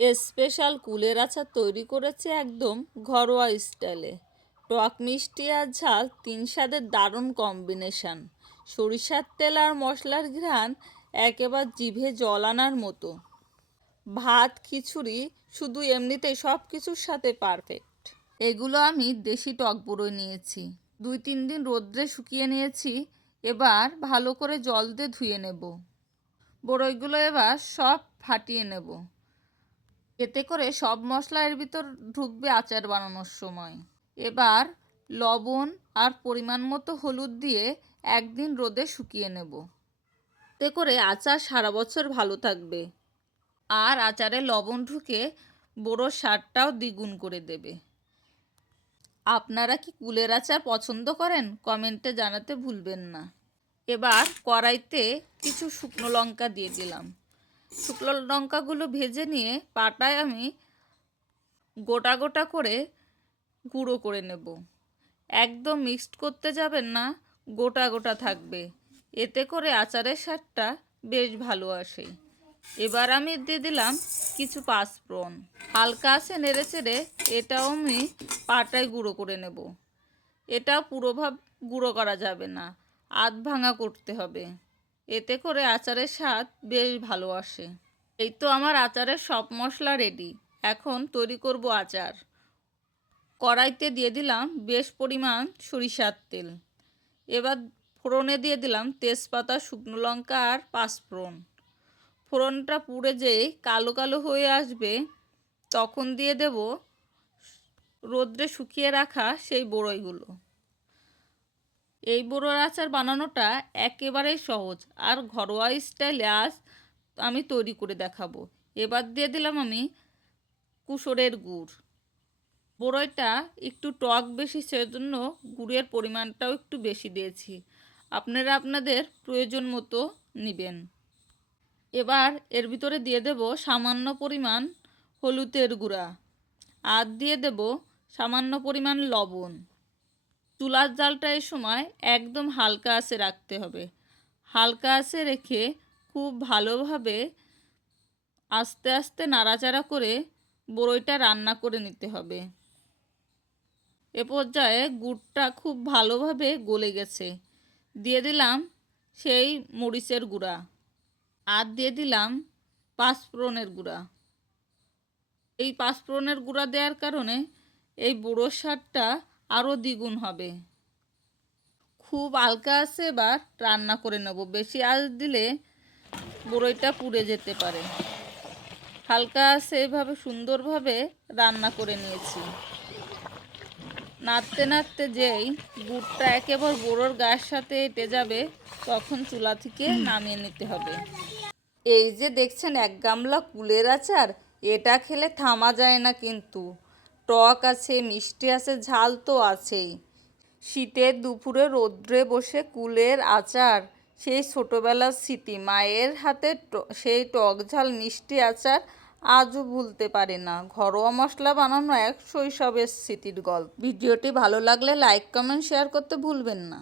Special কুলের আচার তৈরি করেছে একদম ঘরোয়া স্টাইলে। টক মিষ্টি আর ঝাল তিন স্বাদের দারুণ কম্বিনেশন। সরিষার তেল আর মশলার ঘ্রাণ একেবারে জিভে জল আনার মতো। ভাত খিচুড়ি শুধু এমনিতেই সব কিছুর সাথে পারফেক্ট। এগুলো আমি দেশি টক বড়ই নিয়েছি, 2-3 দিন রোদ্রে শুকিয়ে নিয়েছি। এবার ভালো করে জল দিয়ে ধুয়ে নেব। বড়ইগুলো এবার সব ফাটিয়ে নেব, এতে করে সব মশলা এর ভিতর ঢুকবে আচার বানানোর সময়। এবার লবণ আর পরিমাণ মতো হলুদ দিয়ে একদিন রোদে শুকিয়ে নেব, এতে করে আচার সারা বছর ভালো থাকবে। আর আচারে লবণ ঢুকে বড়োর স্বাদটাও দ্বিগুণ করে দেবে। আপনারা কি কুলের আচার পছন্দ করেন? কমেন্টে জানাতে ভুলবেন না। এবার কড়াইতে কিছু শুকনো লঙ্কা দিয়ে দিলাম। শুকনো লঙ্কাগুলো ভেজে নিয়ে পাটায় আমি গোটা গোটা করে গুঁড়ো করে নেব। একদম মিক্সড করতে যাবেন না, গোটা গোটা থাকবে, এতে করে আচারের স্বাদটা বেশ ভালো আসে। এবার আমি দিয়ে দিলাম কিছু পাঁচফোড়ন। হালকা আছে নেড়ে চেড়ে এটাও আমি পাটায় গুঁড়ো করে নেব। এটা পুরোভাবে গুঁড়ো করা যাবে না, আধ ভাঙা করতে হবে, এতে করে আচারের স্বাদ বেশ ভালো আসে। এই তো আমার আচারের সব মশলা রেডি। এখন তৈরি করব আচার। কড়াইতে দিয়ে দিলাম বেশ পরিমাণ সরিষার তেল। এবার ফোড়নে দিয়ে দিলাম তেজপাতা, শুকনো লঙ্কা আর পাঁচফোড়ন। ফোড়নটা পুড়ে যেয়ে কালো কালো হয়ে আসবে, তখন দিয়ে দেব রোদ্রে শুকিয়ে রাখা সেই বড়ইগুলো। এই বড়ইর আচার বানানোটা একেবারেই সহজ আর ঘরোয়া স্টাইলে আজ আমি তৈরি করে দেখাবো। এবার দিয়ে দিলাম আমি কুসুরের গুড়। বড়ইটা একটু টক বেশি, সেজন্য গুড়ের পরিমাণটাও একটু বেশি দিয়েছি। আপনারা আপনাদের প্রয়োজন মতো নেবেন। এবার এর ভিতরে দিয়ে দেব সামান্য পরিমাণ হলুদের গুঁড়া আর দিয়ে দেব সামান্য পরিমাণ লবণ। চুলার জালটা এই সময় একদম হালকা আঁচে রাখতে হবে। হালকা আঁচে রেখে খুব ভালোভাবে আস্তে আস্তে নাড়াচাড়া করে বড়ইটা রান্না করে নিতে হবে। এ পর্যায়ে গুড়টা খুব ভালোভাবে গলে গেছে। দিয়ে দিলাম সেই মরিচের গুঁড়া আর দিয়ে দিলাম পাঁচফোড়নের গুঁড়া। এই পাঁচফোড়নের গুঁড়া দেওয়ার কারণে এই বড়োর স্বাদটা আরও দ্বিগুণ হবে। খুব হালকা আছে এবার রান্না করে নেব, বেশি আঁচ দিলে বড়ইটা পুড়ে যেতে পারে। হালকা আছে এভাবে সুন্দরভাবে রান্না করে নিয়েছি। নাড়তে নাড়তে যেই গুড়টা একেবারে বড়োর গায়ের সাথে এঁটে যাবে, তখন চুলা থেকে নামিয়ে নিতে হবে। এই যে দেখছেন এক গামলা কুলের আচার, এটা খেলে থামা যায় না কিন্তু। টক আছে, মিষ্টি আছে, ঝাল তো আছেই। শীতের দুপুরে রৌদ্রে বসে কুলের আচার সেই ছোটোবেলার স্মৃতি। মায়ের হাতে সেই টক ঝাল মিষ্টি আচার আজও ভুলতে পারি না। ঘরোয়া মশলা বানানো এক শৈশবের স্মৃতির গল্প। ভিডিওটি ভালো লাগলে লাইক, কমেন্ট, শেয়ার করতে ভুলবেন না।